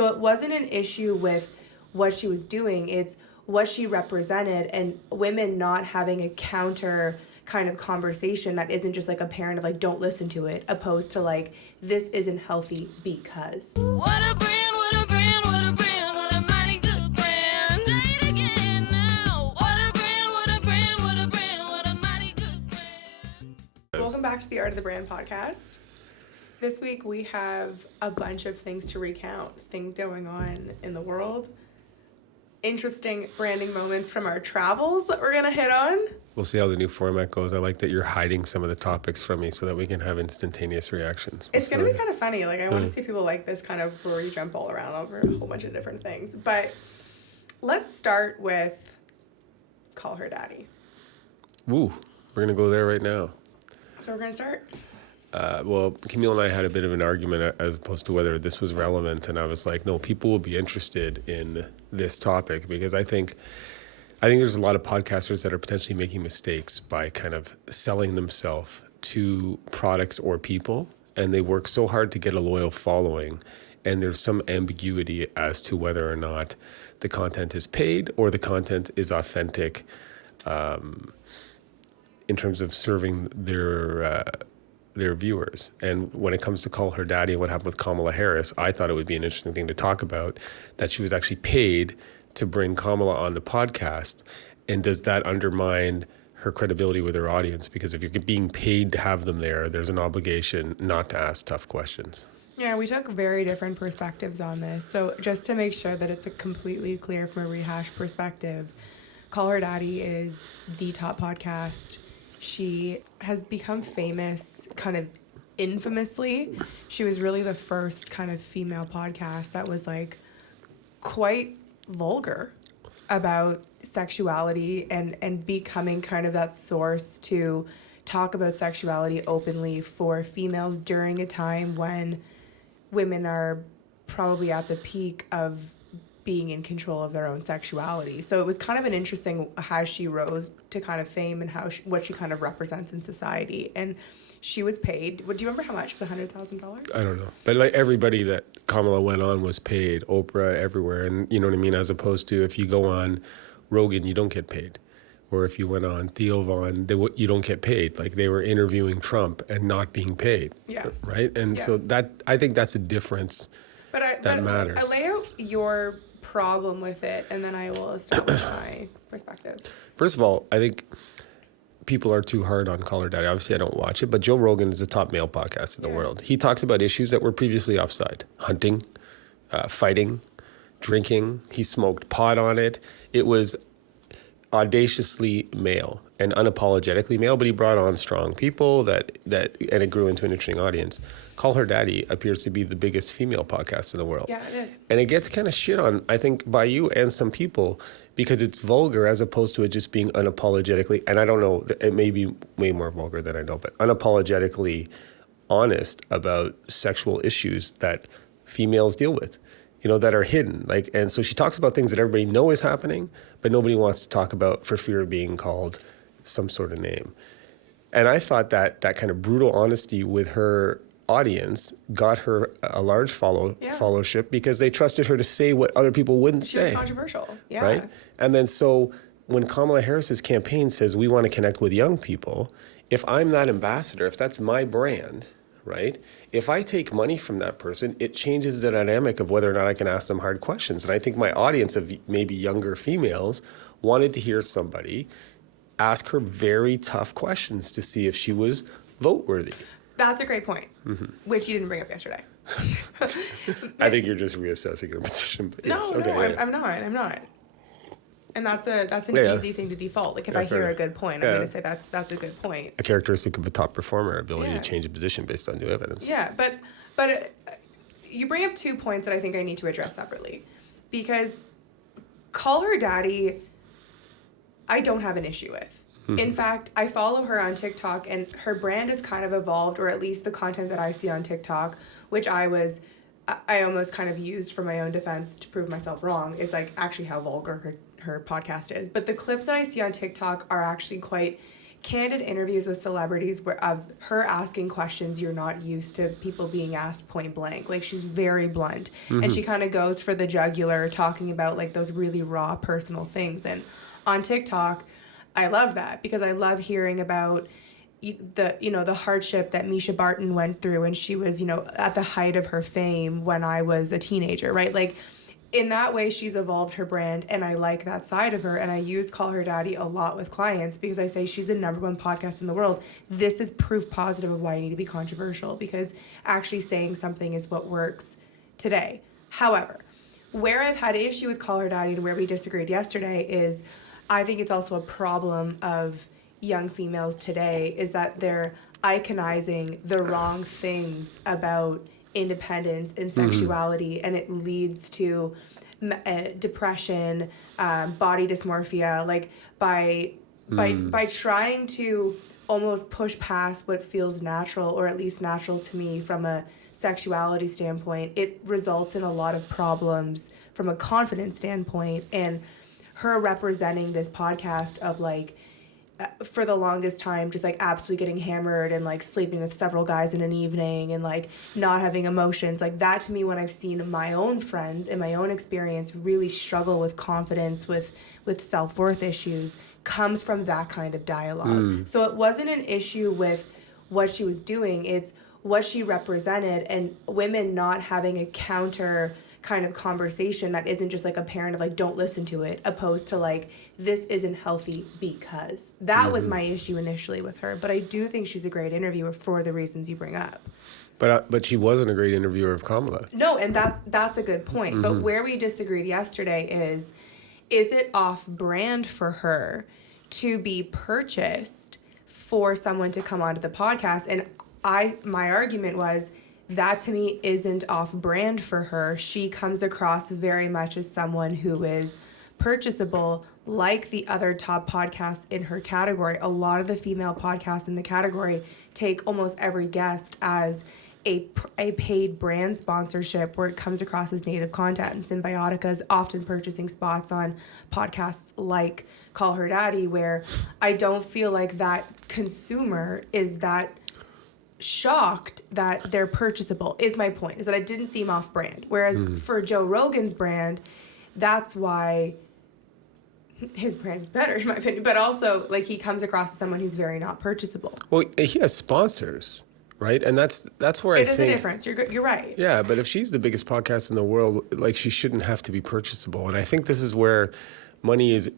So it wasn't an issue with what she was doing. It's what she represented, and women not having a counter kind of conversation that isn't just like a parent of like, don't listen to it, opposed to like, this isn't healthy because. What a brand, what a brand, what a brand, what a mighty good brand. Say it again now. What a brand, what a brand, what a brand, what a mighty good brand. Welcome back to the Art of the Brand podcast. This week we have a bunch of things to recount, things going on in the world, interesting branding moments from our travels that we're going to hit on. We'll see how the new format goes. I like that you're hiding some of the topics from me so that we can have instantaneous reactions. It's going to be kind of funny. Like, I want to see people like this kind of where you jump all around over a whole bunch of different things. But let's start with Call Her Daddy. Woo, we're going to go there right now. So we're going to start? Well, Camille and I had a bit of an argument as opposed to whether this was relevant. And I was like, no, people will be interested in this topic because I think there's a lot of podcasters that are potentially making mistakes by kind of selling themselves to products or people. And they work so hard to get a loyal following. And there's some ambiguity as to whether or not the content is paid or the content is authentic in terms of serving their viewers. And when it comes to Call Her Daddy and what happened with Kamala Harris, I thought it would be an interesting thing to talk about, that she was actually paid to bring Kamala on the podcast. And does that undermine her credibility with her audience? Because if you're being paid to have them there, there's an obligation not to ask tough questions. Yeah, we took very different perspectives on this. So just to make sure that it's a completely clear from a rehash perspective, Call Her Daddy is the top podcast. She has become famous kind of infamously. She was really the first kind of female podcast that was like quite vulgar about sexuality and becoming kind of that source to talk about sexuality openly for females during a time when women are probably at the peak of being in control of their own sexuality. So it was kind of an interesting how she rose to kind of fame and what she kind of represents in society. And she was paid. Do you remember how much? Was it $100,000? I don't know. But like everybody that Kamala went on was paid, Oprah, everywhere. And you know what I mean? As opposed to if you go on Rogan, you don't get paid. Or if you went on Theo Von, you don't get paid. Like they were interviewing Trump and not being paid. Yeah. Right? And so I think that's a difference that matters. I lay out your problem with it, and then I will establish my perspective. First of all, I think people are too hard on Call Her Daddy. Obviously, I don't watch it, but Joe Rogan is the top male podcast in the world. He talks about issues that were previously offside. Hunting, fighting, drinking. He smoked pot on it. It was audaciously male and unapologetically male, but he brought on strong people and it grew into an interesting audience. Call Her Daddy appears to be the biggest female podcast in the world. Yeah, it is. And it gets kind of shit on, I think, by you and some people because it's vulgar as opposed to it just being unapologetically, and I don't know, it may be way more vulgar than I know, but unapologetically honest about sexual issues that females deal with, that are hidden. And so she talks about things that everybody knows is happening, but nobody wants to talk about for fear of being called some sort of name. And I thought that kind of brutal honesty with her audience got her a large followership because they trusted her to say what other people wouldn't say. She was controversial, yeah. Right? And then so when Kamala Harris's campaign says we want to connect with young people, if I'm that ambassador, if that's my brand, right? If I take money from that person, it changes the dynamic of whether or not I can ask them hard questions. And I think my audience of maybe younger females wanted to hear somebody ask her very tough questions to see if she was vote worthy. That's a great point, which you didn't bring up yesterday. I think you're just reassessing your position. But yes. I'm not. And that's an easy thing to default. Like if I hear a good point, I'm going to say that's a good point. A characteristic of a top performer, ability to change a position based on new evidence. Yeah, but you bring up 2 points that I think I need to address separately. Because Call Her Daddy, I don't have an issue with. In fact, I follow her on TikTok, and her brand has kind of evolved, or at least the content that I see on TikTok, which I almost kind of used for my own defense to prove myself wrong, is like actually how vulgar her podcast is. But the clips that I see on TikTok are actually quite candid interviews with celebrities where of her asking questions you're not used to people being asked point blank. Like, she's very blunt, and she kind of goes for the jugular, talking about like those really raw personal things. And on TikTok, I love that because I love hearing about the hardship that Misha Barton went through when she was, at the height of her fame when I was a teenager, right? Like, in that way, she's evolved her brand, and I like that side of her. And I use Call Her Daddy a lot with clients because I say she's the #1 podcast in the world. This is proof positive of why you need to be controversial, because actually saying something is what works today. However, where I've had issue with Call Her Daddy and where we disagreed yesterday is I think it's also a problem of young females today is that they're iconizing the wrong things about independence and sexuality, and it leads to depression, body dysmorphia, like by trying to almost push past what feels natural, or at least natural to me from a sexuality standpoint. It results in a lot of problems from a confidence standpoint. And her representing this podcast of like, for the longest time, just like absolutely getting hammered and like sleeping with several guys in an evening and like not having emotions, like that to me, when I've seen my own friends in my own experience really struggle with confidence, with self-worth issues, comes from that kind of dialogue. So it wasn't an issue with what she was doing, it's what she represented, and women not having a counter kind of conversation that isn't just like a parent of like, don't listen to it, opposed to like, this isn't healthy because. That was my issue initially with her, but I do think she's a great interviewer for the reasons you bring up. But she wasn't a great interviewer of Kamala. No, and that's a good point. But where we disagreed yesterday is it off-brand for her to be purchased for someone to come onto the podcast? And my argument was, that to me isn't off-brand for her. She comes across very much as someone who is purchasable, like the other top podcasts in her category. A lot of the female podcasts in the category take almost every guest as a paid brand sponsorship, where it comes across as native content. And Symbiotica is often purchasing spots on podcasts like Call Her Daddy, where I don't feel like that consumer is that shocked that they're purchasable, is my point, is that it didn't seem off-brand. Whereas for Joe Rogan's brand, that's why his brand is better in my opinion, but also like he comes across as someone who's very not purchasable. Well, he has sponsors, right? And that's where I think... It is a difference. You're right. Yeah, but if she's the biggest podcast in the world, like, she shouldn't have to be purchasable. And I think this is where money is...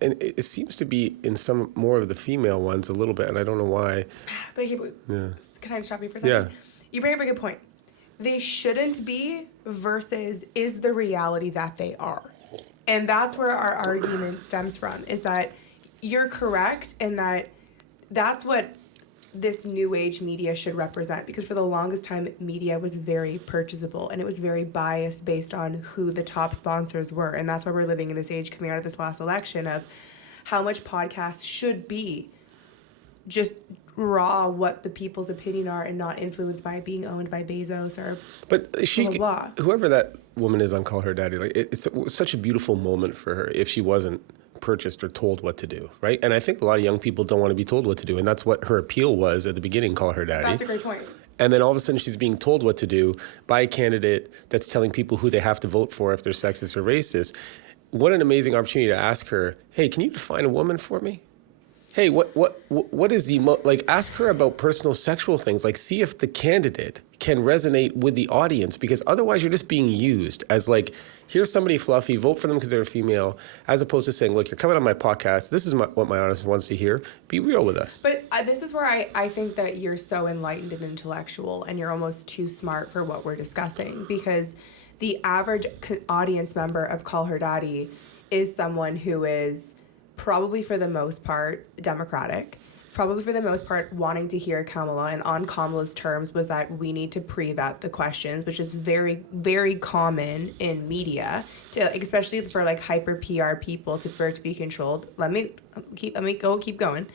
And it seems to be in some more of the female ones a little bit, and I don't know why. But can I stop you for a second? Yeah. You bring up a good point. They shouldn't be versus is the reality that they are. And that's where our argument stems from, is that you're correct in that that's what this new age media should represent, because for the longest time media was very purchasable and it was very biased based on who the top sponsors were. And that's why we're living in this age coming out of this last election of how much podcasts should be just raw what the people's opinion are and not influenced by being owned by Bezos or blah, blah. Whoever that woman is on Call Her Daddy, like, it's such a beautiful moment for her if she wasn't purchased or told what to do, right? And I think a lot of young people don't want to be told what to do, and that's what her appeal was at the beginning, Call Her Daddy. That's a great point. And then all of a sudden she's being told what to do by a candidate that's telling people who they have to vote for if they're sexist or racist. What an amazing opportunity to ask her, hey, can you define a woman for me? Hey, what is the like? Ask her about personal sexual things. Like, see if the candidate can resonate with the audience, because otherwise you're just being used as like, here's somebody fluffy, vote for them because they're a female, as opposed to saying, look, you're coming on my podcast. This is what my audience wants to hear. Be real with us. But this is where I think that you're so enlightened and intellectual, and you're almost too smart for what we're discussing, because the average audience member of Call Her Daddy is someone who is probably for the most part Democratic, probably for the most part wanting to hear Kamala, and on Kamala's terms was that we need to pre-vet the questions, which is very, very common in media, especially for like hyper PR people, for it to be controlled. Let me keep going.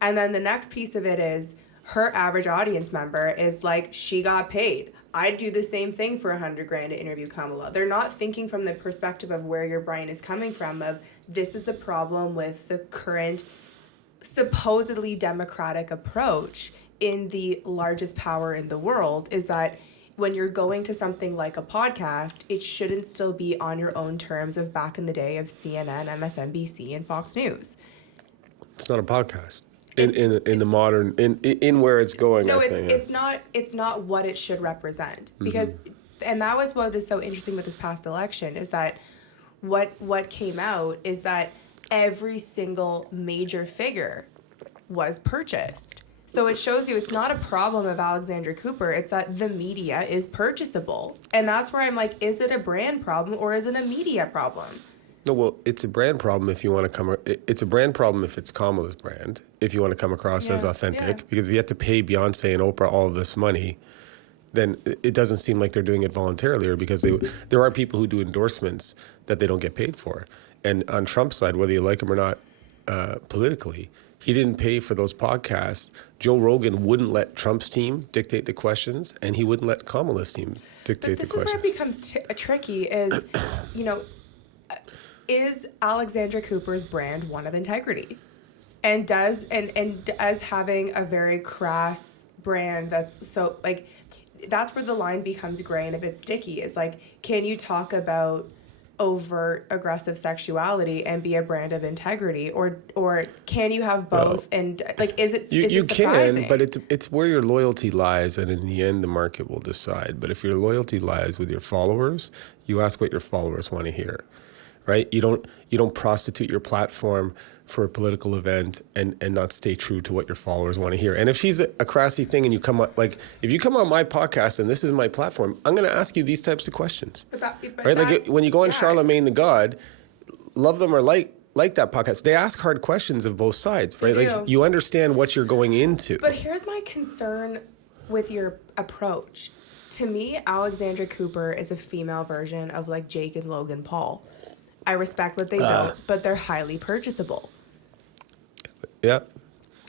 And then the next piece of it is her average audience member is like, she got paid. I'd do the same thing for $100,000 to interview Kamala. They're not thinking from the perspective of where your brain is coming from, of this is the problem with the current supposedly democratic approach in the largest power in the world is that when you're going to something like a podcast, it shouldn't still be on your own terms of back in the day of CNN, MSNBC, and Fox News. It's not a podcast in the modern in where it's going. No, I think, it's not what it should represent, because and that was what is so interesting with this past election is that what came out is that every single major figure was purchased. So it shows you it's not a problem of Alexandra Cooper, it's that the media is purchasable. And that's where I'm like, is it a brand problem or is it a media problem? No, well, it's a brand problem if you want to come. It's a brand problem if it's Kamala's brand. If you want to come across as authentic, because if you have to pay Beyonce and Oprah all of this money, then it doesn't seem like they're doing it voluntarily, or because there are people who do endorsements that they don't get paid for. And on Trump's side, whether you like him or not, politically, he didn't pay for those podcasts. Joe Rogan wouldn't let Trump's team dictate the questions, and he wouldn't let Kamala's team dictate the questions. But this is where it becomes tricky is, you know, is Alexandra Cooper's brand one of integrity? And does having a very crass brand that's so, like, that's where the line becomes gray and a bit sticky, is like, can you talk about overt aggressive sexuality and be a brand of integrity, or can you have both? Well, and like, is it surprising? Can, but it's where your loyalty lies, and in the end the market will decide. But if your loyalty lies with your followers, you ask what your followers want to hear, right? You don't prostitute your platform for a political event and not stay true to what your followers want to hear. And if she's a crassy thing and you come on, like, if you come on my podcast and this is my platform, I'm going to ask you these types of questions, right? Like when you go on Charlemagne the God, love them or like that podcast, they ask hard questions of both sides, right? Like you understand what you're going into. But here's my concern with your approach. To me, Alexandra Cooper is a female version of like Jake and Logan Paul. I respect what they do, but they're highly purchasable. Yeah.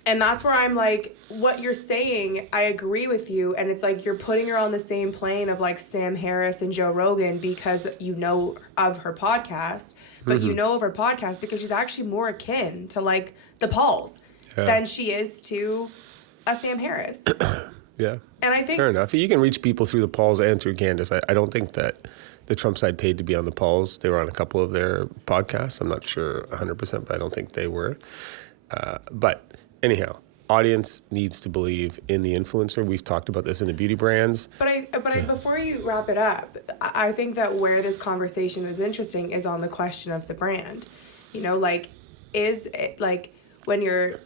And that's where I'm like, what you're saying, I agree with you. And it's like you're putting her on the same plane of like Sam Harris and Joe Rogan because you know of her podcast. But you know of her podcast because she's actually more akin to like the Pauls than she is to a Sam Harris. Yeah. And I think... Fair enough. You can reach people through the Pauls and through Candace. I don't think that the Trump side paid to be on the Pauls. They were on a couple of their podcasts. I'm not sure 100%, but I don't think they were. But anyhow, audience needs to believe in the influencer. We've talked about this in the beauty brands. But I before you wrap it up, I think that where this conversation is interesting is on the question of the brand. You know, like, is it like when we're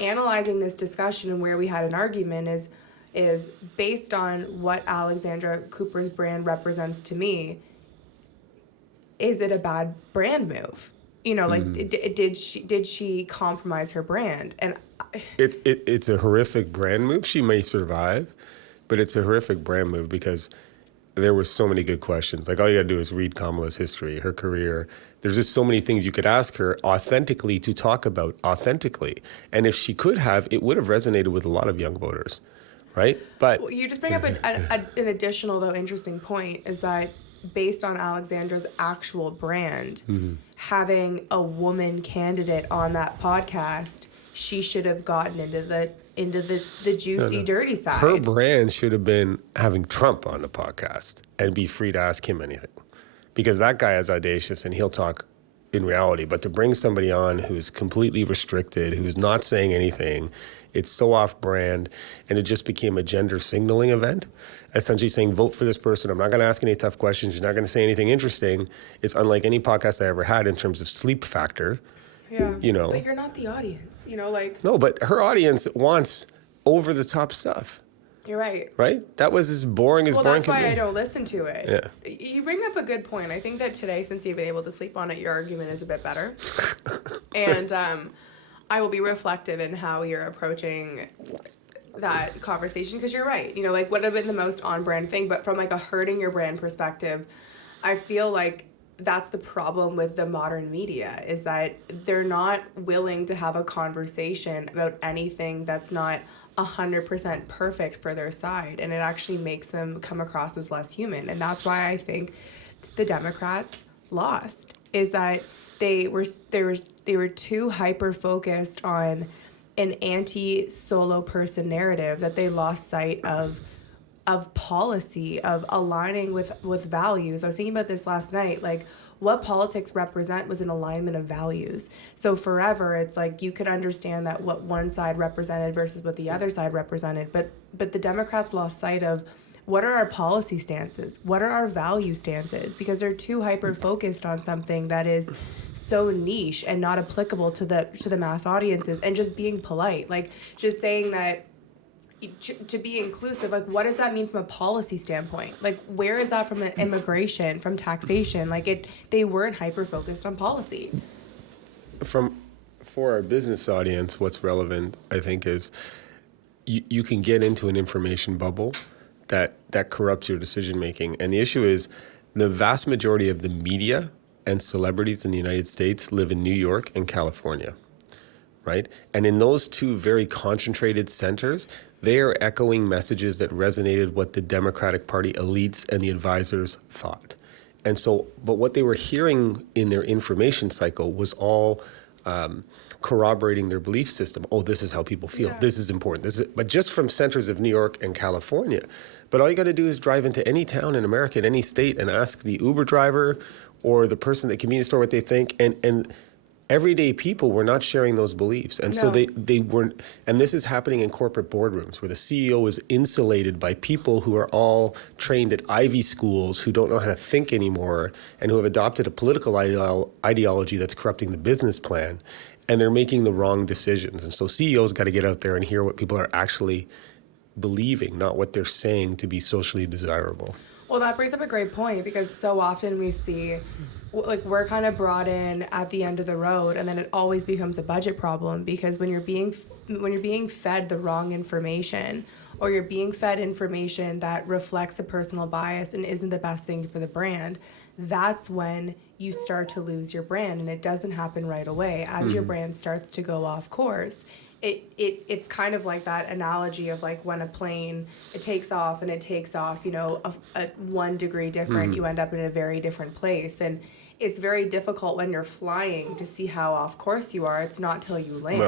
analyzing this discussion and where we had an argument is based on what Alexandra Cooper's brand represents to me, is it a bad brand move? You know, like, did she compromise her brand? And it's a horrific brand move. She may survive, but it's a horrific brand move because there were so many good questions. Like, all you got to do is read Kamala's history, her career. There's just so many things you could ask her authentically to talk about authentically. And if she could have, it would have resonated with a lot of young voters, right? But well, you just bring up an additional, though, interesting point, is that based on Alexandra's actual brand, having a woman candidate on that podcast, she should have gotten into the juicy, dirty side. Her brand should have been having Trump on the podcast and be free to ask him anything, because that guy is audacious and he'll talk in reality. But to bring somebody on who's completely restricted, who's not saying anything, it's so off-brand, and it just became a gender signaling event, essentially saying, vote for this person. I'm not going to ask any tough questions. You're not going to say anything interesting. It's unlike any podcast I ever had in terms of sleep factor. Yeah. You know. But you're not the audience, you know, like... No, but her audience wants over-the-top stuff. You're right. Right? That was as boring as boring can be. Well, that's why I don't listen to it. Yeah. You bring up a good point. I think that today, since you've been able to sleep on it, your argument is a bit better. And I will be reflective in how you're approaching that conversation, because you're right. You know, like, what would have been the most on-brand thing? But from, like, a hurting your brand perspective, I feel like that's the problem with the modern media, is that they're not willing to have a conversation about anything that's not 100% perfect for their side, and it actually makes them come across as less human. And that's why I think the Democrats lost, is that they were too hyper focused on an anti-solo person narrative that they lost sight of policy, of aligning with values. I was thinking about this last night, like what politics represent was an alignment of values. So forever it's like you could understand that what one side represented versus what the other side represented, but the Democrats lost sight of what are our policy stances, what are our value stances, because they're too hyper focused on something that is so niche and not applicable to the mass audiences, and just being polite, like just saying that to be inclusive, like what does that mean from a policy standpoint? Like where is that from an immigration, from taxation? Like they weren't hyper focused on policy. For our business audience, what's relevant, I think, is you can get into an information bubble that corrupts your decision making. And the issue is the vast majority of the media and celebrities in the United States live in New York and California, right? And in those two very concentrated centers, they are echoing messages that resonated what the Democratic Party elites and the advisors thought. And so, but what they were hearing in their information cycle was all corroborating their belief system. Oh, this is how people feel. Yeah. This is important. But just from centers of New York and California. But all you got to do is drive into any town in America, in any state, and ask the Uber driver or the person at the convenience store what they think. And everyday people were not sharing those beliefs. And so they weren't, and this is happening in corporate boardrooms where the CEO is insulated by people who are all trained at Ivy schools, who don't know how to think anymore, and who have adopted a political ideology that's corrupting the business plan. And they're making the wrong decisions. And so CEOs got to get out there and hear what people are actually believing, not what they're saying to be socially desirable. Well, that brings up a great point, because so often we see, like, we're kind of brought in at the end of the road, and then it always becomes a budget problem, because when you're being fed the wrong information, or you're being fed information that reflects a personal bias and isn't the best thing for the brand, that's when you start to lose your brand. And it doesn't happen right away. As your brand starts to go off course, it's kind of like that analogy of like when a plane, it takes off, you know, a 1 degree different, you end up in a very different place. And it's very difficult when you're flying to see how off course you are. It's not till you land.